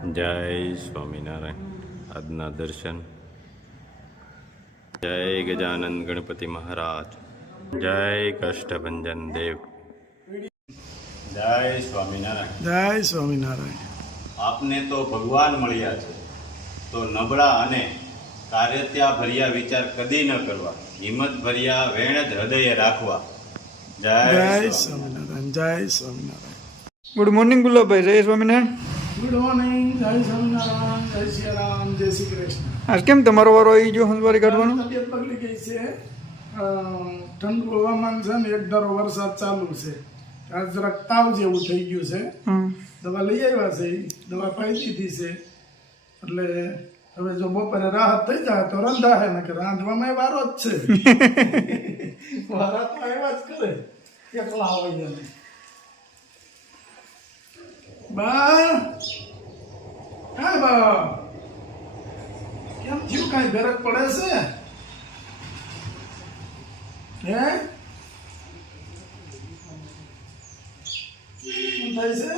જય સ્વામિનારાયણ. આજના દર્શન. જય ગજાનંદ ગણપતિ મહારાજ. જય કષ્ટભંજન દેવ. જય સ્વામિનારાયણ. જય સ્વામિનારાયણ. આપને તો ભગવાન મળ્યા છે, તો નબળા અને કાર્યત્યા ભર્યા વિચાર કદી ન કરવા, હિંમત ભર્યા વેણ જ હૃદયે રાખવા. જય સ્વામિનારાયણ. જય સ્વામિનારાયણ. Good morning Gulabbhai. જય સ્વામિનારાયણ. Good morning. જય સ્વામિનારાયણ. જય શ્રી રામ. જય શ્રી કૃષ્ણ. આજ કેમ તમારો વારો આવી ગયો હંસવારી કાઢવાનો? તબિયત બગડી ગઈ છે. ઠંડુ હવામાન છે ને, એક ધારો વરસાદ ચાલુ છે. આજ જરાક તાવ જેવું થઈ ગયું છે. દવા લઈ આવ્યા છે, દવા પાઈ દીધી છે. એટલે હવે જો બપોરે રાહત થઈ જાય તો રંધાહે, ને કે રાંધવામાં વારો જ છે. વારા તો આવ્યા જ કરે, એકલા હોય જાય. બા હા બા, કેમ થયું? કઈ ગરજ પડે છે? હે શું થાય છે?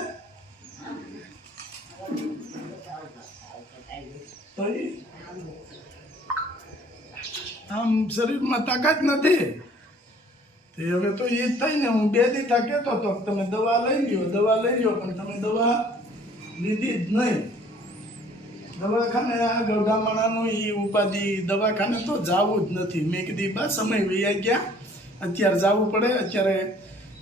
આમ શરીરમાં તાકાત નથી. તે હવે તો એ જ થાય ને. હું 2 દી કહેતો હતો તમે દવા લઈ લ્યો, પણ તમે દવા લીધી જ નહીં. દવાખાને આ ગૌડામાણાનું એ ઉપાધિ, દવાખાને તો જવું જ નથી. મેં કીધી બસ સમય વૈયા ગયા, અત્યારે જવું પડે. અત્યારે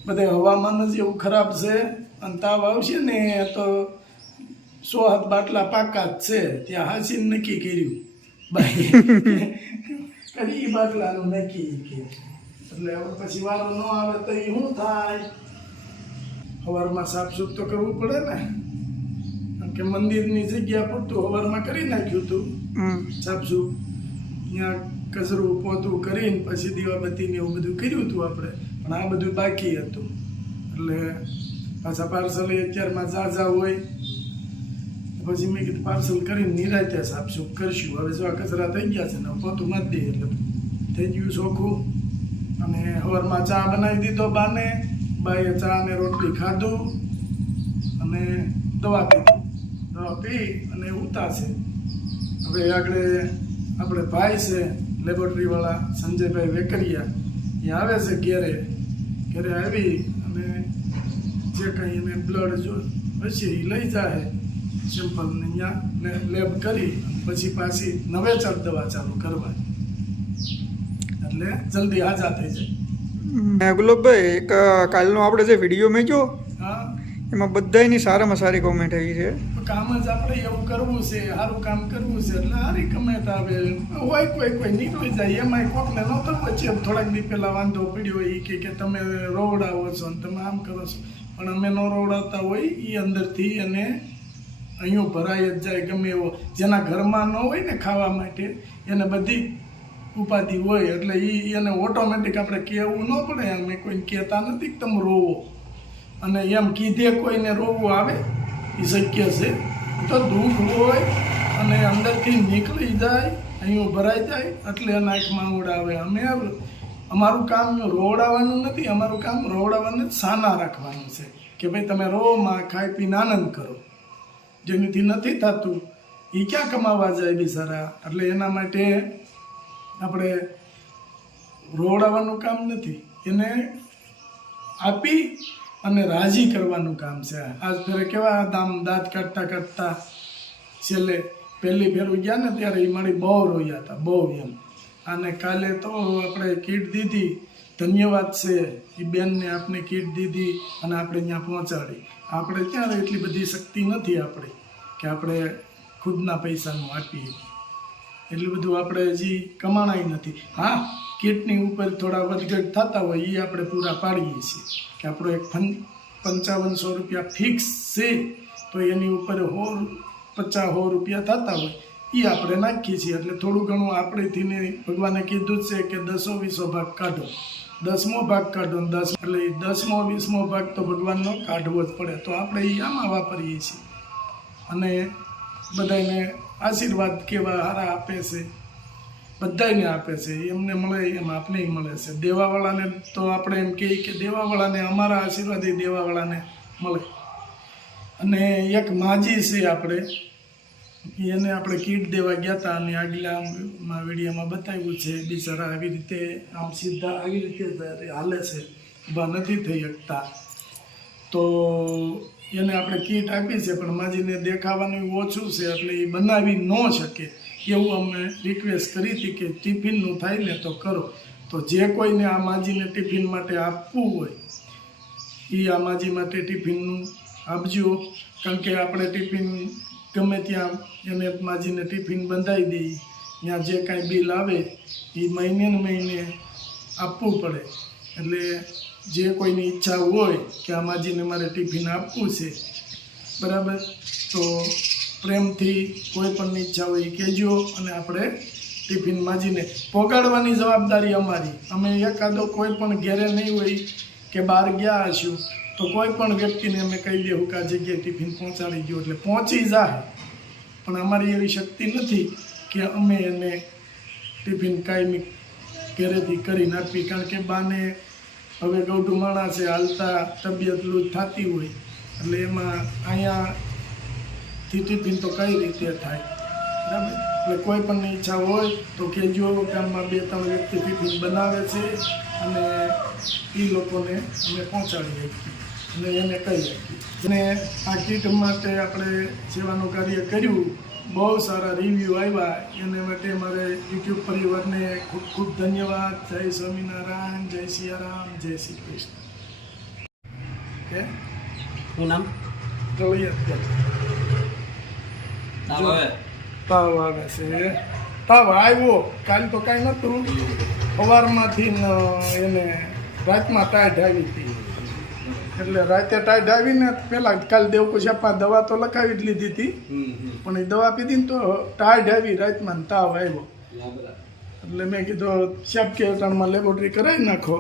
બધે હવામાન જ એવું ખરાબ છે, અને તાવ આવશે ને તો 100 બાટલા પાકા જ છે. ત્યાં હાસીને નક્કી કર્યું બાઈ કરી બાટલાનું નક્કી કે એટલે હવે પછી વારો ન આવે તો એ શું થાય? સવારમાં સાફસૂફ તો કરવું પડે ને, કારણ કે મંદિરની જગ્યા પૂરતું સવારમાં કરી નાખ્યું હતું સાફસૂફ. ત્યાં કચરું પોતું કરીને પછી દીવાબત્તીને એવું બધું કર્યું હતું આપણે, પણ આ બધું બાકી હતું. એટલે પાછા પાર્સલ અત્યારમાં જા હોય પછી મેં કીધું પાર્સલ કરીને નિરાતે સાફસૂફ કરશું. હવે જો આ કચરા થઈ ગયા છે ને, પોતું મત દે એટલે થઈ ગયું ચોખ્ખું. અને સવારમાં ચા બનાવી દીધો બાને. બાએ ચા ને રોટલી ખાધું અને દવા પીધી. દવા પી અને ઉતારશે. હવે આગળ આપણે ભાઈ છે લેબોરેટરીવાળા સંજયભાઈ વેકરિયા, એ આવે છે ઘેરે આવી અને જે કંઈ એને બ્લડ જો હશે એ લઈ જાય સિમ્પલ ને અહીંયા લેબ કરી પછી પાછી નવેસર દવા ચાલુ કરવાની, એટલે જલ્દી હાજા થઈ જાય. ગુલાબભાઈ, એક કાલનો આપણે જે વિડીયો મેક્યો હા, એમાં બધાની સારામાં સારી કોમેન્ટ આવી છે. કામ જ આપણે એવું કરવું છે, સારું કામ કરવું છે એટલે સારી કમેન્ટ આવે. હોય કોઈ નીકળી જાય. એમાંય કોકને નહોતો પછી થોડાક દી પહેલા વાંધો પડ્યો એ કે તમે રોવડાવો છો ને તમે આમ કરો છો, પણ અમે ન રોવડાવતા હોય એ અંદરથી અને અહીંયા ભરાઈ જ જાય. ગમે એવો જેના ઘરમાં ન હોય ને ખાવા માટે એને બધી ઉપાધિ હોય, એટલે એને ઓટોમેટિક આપણે કહેવું ન પડે. અમે કોઈને કહેતા નથી કે તમે રોવો, અને એમ કીધે કોઈને રોવું આવે એ શક્ય છે. તો દુઃખ હોય અને અંદરથી નીકળી જાય, અહીંયા ભરાઈ જાય એટલે એના આંખમાં ઉડાવે. અમે અમારું કામ રોવડાવવાનું નથી, અમારું કામ રોવડાવવાનું સાના રાખવાનું છે કે ભાઈ તમે રોમાં ખાઈ પીને આનંદ કરો. જેનાથી નથી થતું એ ક્યાં કમાવા જાય બિચારા. એટલે એના માટે આપણે રોવડાવવાનું કામ નથી, એને આપી અને રાજી કરવાનું કામ છે. આજ ફેરે કેવા દાંત કાઢતા છેલ્લે પહેલી ફેર ગયા ને ત્યારે એ મારી બહુ રોયા હતા, બહુ એમ. અને કાલે તો આપણે કીટ દીધી, ધન્યવાદ છે એ બેનને. આપણે કીટ દીધી અને આપણે ત્યાં પહોંચાડી. આપણે ક્યારે એટલી બધી શક્તિ નથી આપણી કે આપણે ખુદના પૈસાનું આપીએ. એટલું બધું આપણે હજી કમાણાય નથી. હા, કીટની ઉપર થોડા વધઘટ થતા હોય એ આપણે પૂરા પાડીએ છીએ કે આપણો એક 5500 રૂપિયા ફિક્સ છે, તો એની ઉપર 50-100 રૂપિયા થતા હોય એ આપણે નાખીએ છીએ. એટલે થોડું ઘણું આપણેથી ભગવાને કીધું જ છે કે 10-20 ભાગ કાઢો, 10મો ભાગ કાઢો. 10 એટલે 10મો-20મો ભાગ તો ભગવાનનો કાઢવો જ પડે. તો આપણે એ આમાં વાપરીએ છીએ. અને બધાને આશીર્વાદ કેવા સારા આપે છે, બધાને આપે છે. એમને મળે એમ આપને મળે છે. દેવાવાળાને તો આપણે એમ કહીએ કે દેવાવાળાને અમારા આશીર્વાદ એ દેવાવાળાને મળે. અને એક માજી છે આપણે, એને આપણે કીટ દેવા ગયા હતા અને આગલામાં વિડીયોમાં બતાવ્યું છે. બિચારા આવી રીતે આમ સીધા આવી રીતે હાલે છે, ઊભા નથી થઈ શકતા. તો એને આપણે કીટ આપી છે, પણ માજીને દેખાવાનું ઓછું છે એટલે એ બનાવી ન શકે એવું અમે રિક્વેસ્ટ કરી હતી કે ટિફિનનું થાય ને તો કરો. તો જે કોઈને આ માજીને ટિફિન માટે આપવું હોય એ આ માજી માટે ટિફિનનું આપજો. કારણ કે આપણે ટિફિન ગમે ત્યાં એને માજીને ટિફિન બંધાવી દઈએ, ત્યાં જે કાંઈ બિલ આવે એ મહિને ને મહિને આપવું પડે. એટલે જે કોઈની ઈચ્છા હોય કે આ માજીને મારે ટિફિન આપવું છે, બરાબર, તો પ્રેમથી કોઈ પણની ઈચ્છા હોય એ કહેજો અને આપણે ટિફિન માજીને પહોંચાડવાની જવાબદારી અમારી. અમે એકાદો કોઈ પણ ઘેરે નહીં હોય કે બહાર ગયા હશું તો કોઈ પણ વ્યક્તિને અમે કહી દેવું કે આ જગ્યાએ ટિફિન પહોંચાડી દો એટલે પહોંચી જાય. પણ અમારી એવી શક્તિ નથી કે અમે એને ટિફિન કાયમી ઘરેથી કરીને આપી. કારણ કે બાને હવે ગૌઢું માણસ છે, હાલતા તબિયત લૂજ થતી હોય એટલે એમાં અહીંયાથી ટિફિન તો કઈ રીતે થાય, બરાબર. એટલે કોઈ પણની ઈચ્છા હોય તો કહેજો. ગામમાં 2-3 વ્યક્તિ ટિફિન બનાવે છે અને એ લોકોને અમે પહોંચાડી શકીએ અને એને કહી શકીએ. અને આ કીટ માટે આપણે સેવાનું કાર્ય કર્યું, બહુ સારા રિવ્યૂ આવ્યા. એને માટે મારે યુટ્યુબ પરિવારને ખૂબ ખૂબ ધન્યવાદ. જય સ્વામિનારાયણ, જય સિયારામ, જય શ્રી કૃષ્ણ. કે શું નામ? તાવ આવે છે. તાવ આવ્યો કાલ તો કાંઈ નહોતું, સવારમાંથી એને રાતમાં ટાઈટ આવી હતી. એટલે રાતે ટાઈટ આવીને પહેલાં કાલ દેવકુશપ્પા દવા તો લખાવી જ લીધી હતી, પણ એ દવા પીધી ને તો ટાઈટ આવી રાતમાં તાવ આવ્યો. એટલે મેં કીધું સાહેબ કે ટાણમાં લેબોરેટરી કરાવી નાખો,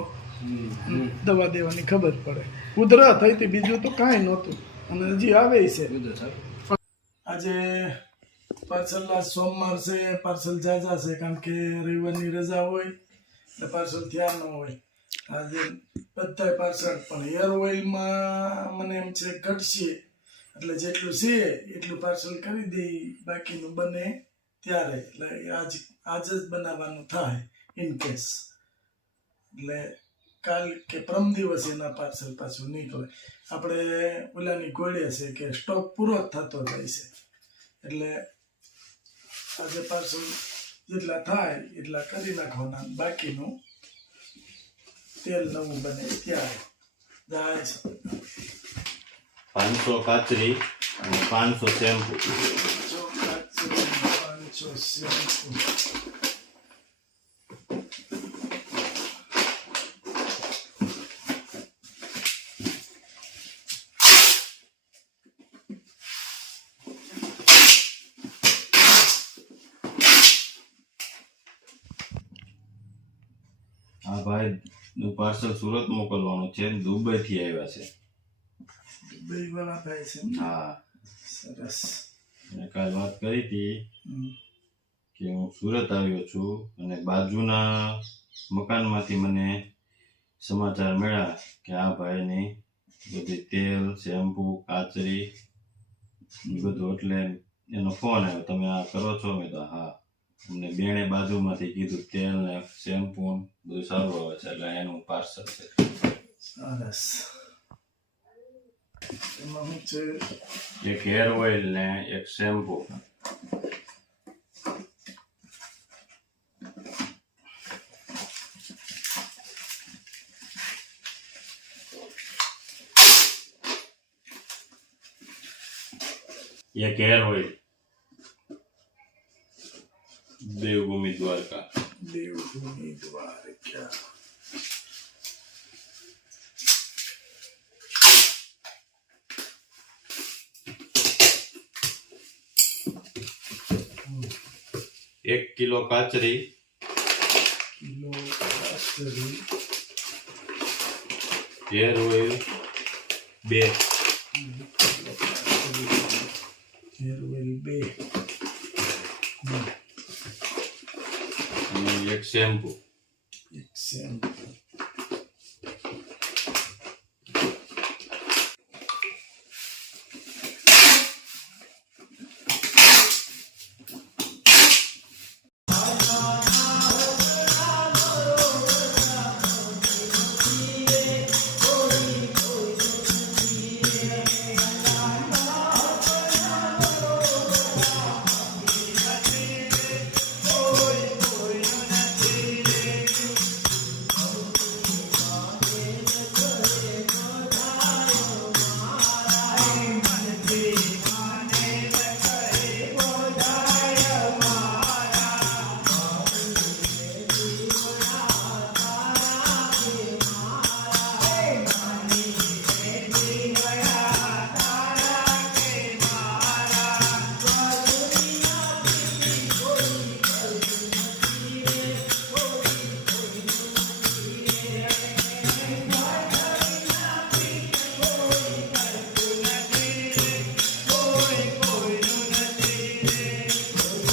દવા દેવાની ખબર પડે. ઉધરસ થઈ હતી, બીજું તો કાંઈ નહોતું અને હજી આવે છે. આજે પાર્સલના સોમવાર છે, પાર્સલ જાજા છે કારણ કે રવિવારની રજા હોય એટલે પાર્સલ થયા ન હોય. આજે બધા પાર્સલ પણ હેર ઓઇલમાં મને એમ છે ઘટશે એટલે જેટલું છે એટલું પાર્સલ કરી દઈ, બાકીનું બને ત્યારે. એટલે આજ જ બનાવવાનું થાય ઇન કેસ. એટલે કાલ કે પરમ દિવસ એના પાર્સલ પાછું નીકળે. આપણે ઓલાની ઘોડે છે કે સ્ટોક પૂરો જ થતો જાય છે એટલે આજે પાર્સલ જેટલા થાય એટલા કરી નાખવાના, બાકીનું તેલ નવું બને ત્યારે જાય છે. 500 કાચરી અને 500 શેમ્પુ. 500 શેમ્પુ. આ ભાઈ નું પાર્સલ સુરત મોકલવાનું છે, દુબઈ થી આવ્યા છે. દુબઈ વાળા થાય છે. હા, સરસ. મેં કાલ વાત કરી હતી કે હું સુરત આવ્યો છું અને બાજુના મકાનમાંથી મને સમાચાર મળ્યા કે આ ભાઈની બધી તેલ, શેમ્પુ, કાચરી બધું. એટલે એનો ફોન આવ્યો, તમે આ કરો છો? મેં તો હા. અમને બેને બાજુમાંથી કીધું તેલ ને શેમ્પુ બધું સારું આવે છે એટલે એનું પાર્સલ છે. સરસ. એમાં હું છે એક હેર ઓઇલ ને એક શેમ્પુ. એક હેર ઓઇલ દેવભૂમિ દ્વારકા. દેવભૂમિ દ્વારકા. એક કિલો કાચરી, કિલો કાચરી, હેર ઓઇલ 2, હેર ઓઇલ 2 અને એક શેમ્પુ. એક શેમ્પુ.